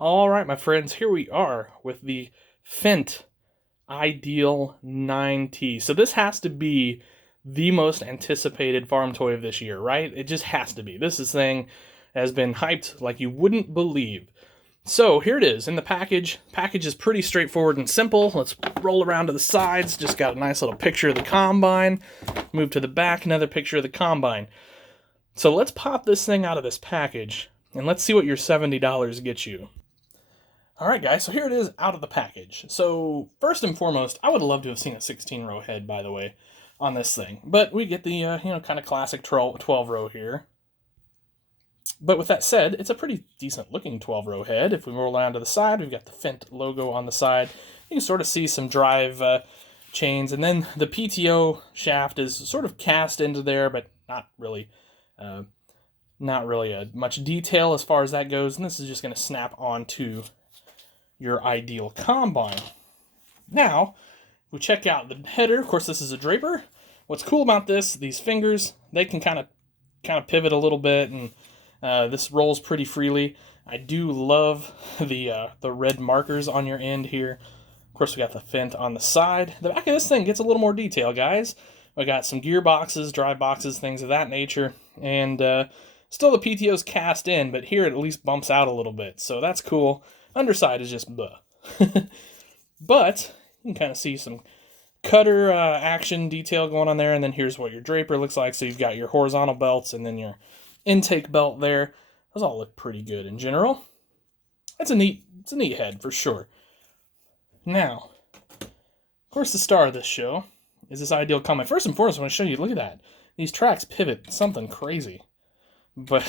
All right, my friends, here we are with the Fendt Ideal 9T. So this has to be the most anticipated farm toy of this year, right? It just has to be. This thing has been hyped like you wouldn't believe. So here it is in the package. Package is pretty straightforward and simple. Let's roll around to the sides. Just got a nice little picture of the combine. Move to the back, another picture of the combine. So let's pop this thing out of this package and let's see what your $70 gets you. Alright guys, so here it is out of the package. So first and foremost, I would love to have seen a 16-row head, by the way, on this thing. But we get the, kind of classic 12-row here. But with that said, it's a pretty decent looking 12-row head. If we roll around to the side, we've got the Fendt logo on the side. You can sort of see some drive chains, and then the PTO shaft is sort of cast into there, but not really much detail as far as that goes. And this is just going to snap onto your Ideal combine. Now, we check out the header. Of course, this is a draper. What's cool about this, these fingers, they can kind of pivot a little bit, and this rolls pretty freely. I do love the red markers on your end here. Of course, we got the Fendt on the side. The back of this thing gets a little more detail, guys. We got some gearboxes, drive boxes, things of that nature, and still the PTO's cast in, but here it at least bumps out a little bit, so that's cool. Underside is just bleh. But you can kind of see some cutter action detail going on there, and then here's what your draper looks like. So you've got your horizontal belts and then your intake belt there. Those all look pretty good in general. It's a neat head for sure. Now, of course, the star of this show is this Ideal combine. First and foremost, I want to show you, look at that. These tracks pivot something crazy. But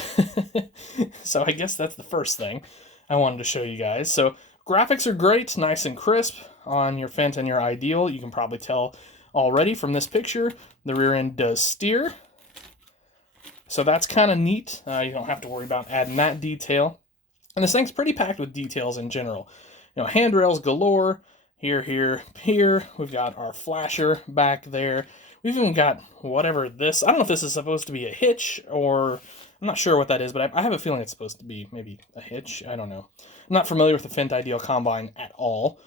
so I guess that's the first thing I wanted to show you guys. So graphics are great, nice and crisp on your Fendt and your Ideal. You can probably tell already from this picture, the rear end does steer. So that's kind of neat. You don't have to worry about adding that detail. And this thing's pretty packed with details in general. Handrails galore. Here. We've got our flasher back there. We've even got whatever this, I don't know if this is supposed to be a hitch or, I'm not sure what that is, but I have a feeling it's supposed to be maybe a hitch. I don't know. I'm not familiar with the Fendt Ideal combine at all.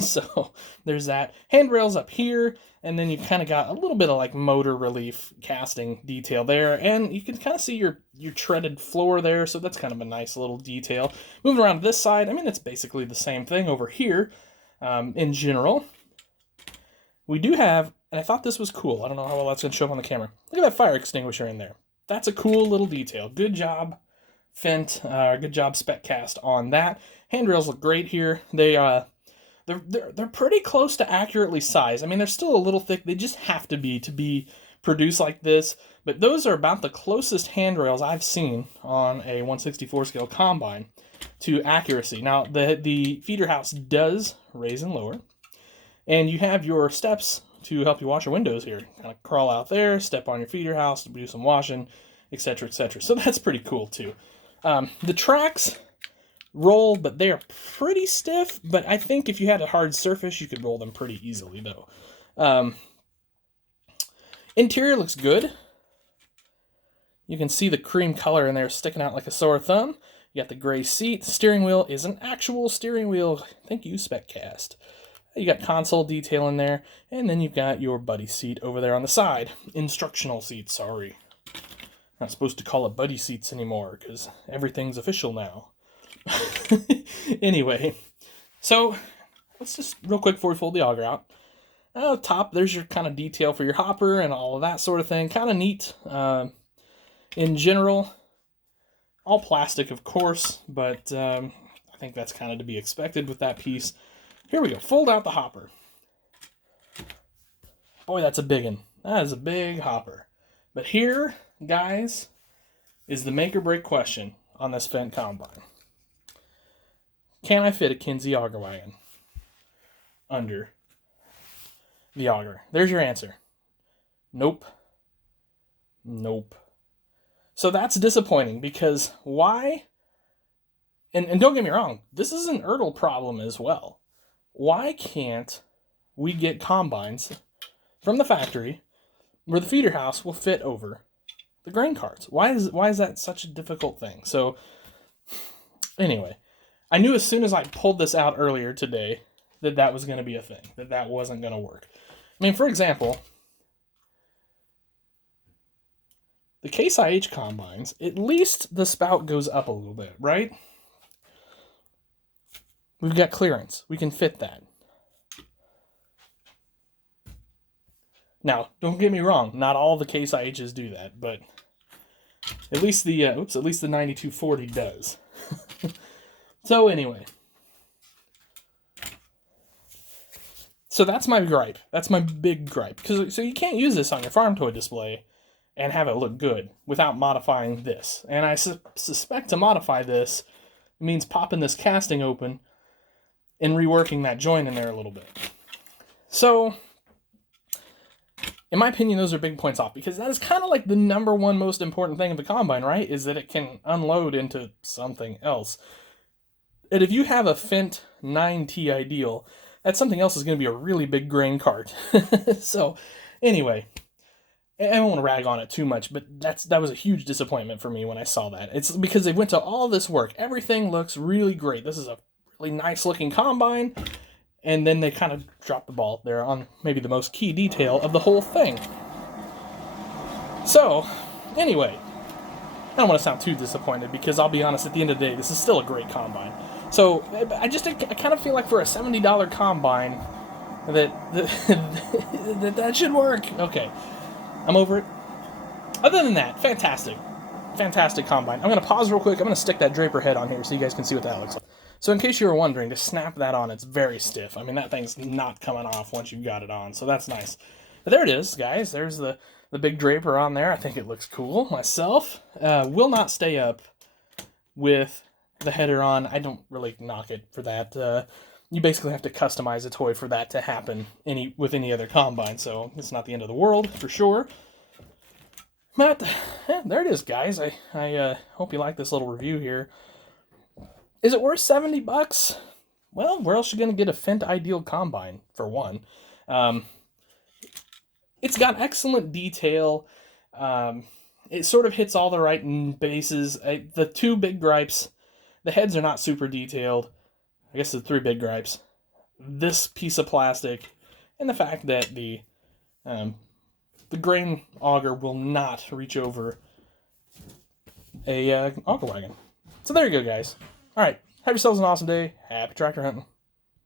So there's that. Handrails up here, and then you've kind of got a little bit of like motor relief casting detail there, and you can kind of see your treaded floor there, so that's kind of a nice little detail. Moving around to this side, I mean, it's basically the same thing over here in general. We do have, and I thought this was cool, I don't know how well that's going to show up on the camera. Look at that fire extinguisher in there. That's a cool little detail. Good job, Fendt. Good job, SpecCast on that. Handrails look great here. They're pretty close to accurately sized. I mean, they're still a little thick. They just have to be produced like this. But those are about the closest handrails I've seen on a 1/64 scale combine to accuracy. Now, the feeder house does raise and lower, and you have your steps to help you wash your windows here. Kind of crawl out there, step on your feeder house, do some washing, etc., etc. So that's pretty cool too. The tracks roll, but they are pretty stiff. But I think if you had a hard surface, you could roll them pretty easily though. Interior looks good. You can see the cream color in there sticking out like a sore thumb. You got the gray seat. The steering wheel is an actual steering wheel. Thank you, SpecCast. You got console detail in there, and then you've got your buddy seat over there on the side. Instructional seat, sorry. Not supposed to call it buddy seats anymore, because everything's official now. Anyway, so let's just real quick before we fold the auger out. Top, there's your kind of detail for your hopper and all of that sort of thing. Kind of neat. In general, all plastic, of course, but I think that's kind of to be expected with that piece. Here we go. Fold out the hopper. Boy, that's a big one. That is a big hopper. But here, guys, is the make or break question on this Fendt combine. Can I fit a Kinsey auger wagon under the auger? There's your answer. Nope. So that's disappointing, because why? And don't get me wrong, this is an Ertl problem as well. Why can't we get combines from the factory where the feeder house will fit over the grain carts? Why is that such a difficult thing? So Anyway, I knew as soon as I pulled this out earlier today that that was going to be a thing, that that wasn't going to work. I mean, for example, the Case IH combines, at least the spout goes up a little bit, right? We've got clearance. We can fit that. Now, don't get me wrong, not all the Case IHs do that, but at least the at least the 9240 does. So anyway, so that's my gripe. That's my big gripe. So you can't use this on your farm toy display and have it look good without modifying this. And I suspect to modify this means popping this casting open and reworking that joint in there a little bit. So, in my opinion, those are big points off, because that is kind of like the number one most important thing of the combine, right? Is that it can unload into something else. And if you have a Fendt 9T Ideal, that something else is going to be a really big grain cart. So, anyway, I don't want to rag on it too much, but that was a huge disappointment for me when I saw that. It's because they went to all this work. Everything looks really great. This is a really nice looking combine, and then they kind of dropped the ball there on maybe the most key detail of the whole thing. So, anyway, I don't want to sound too disappointed, because I'll be honest, at the end of the day, this is still a great combine. So, I kind of feel like for a $70 combine, that should work. Okay, I'm over it. Other than that, fantastic combine. I'm going to pause real quick. I'm going to stick that Draper head on here so you guys can see what that looks like. So in case you were wondering, to snap that on, it's very stiff. I mean, that thing's not coming off once you've got it on, so that's nice. But there it is, guys. There's the big Draper on there. I think it looks cool myself. Will not stay up with the header on. I don't really knock it for that. You basically have to customize a toy for that to happen with any other combine, so it's not the end of the world, for sure. But, yeah, there it is, guys. I hope you like this little review here. Is it worth $70? Well, where else are you going to get a Fendt Ideal combine, for one? It's got excellent detail. It sort of hits all the right bases. The two big gripes, the heads are not super detailed. I guess the three big gripes. This piece of plastic, and the fact that the grain auger will not reach over a auger wagon. So there you go, guys. All right, have yourselves an awesome day. Happy tractor hunting.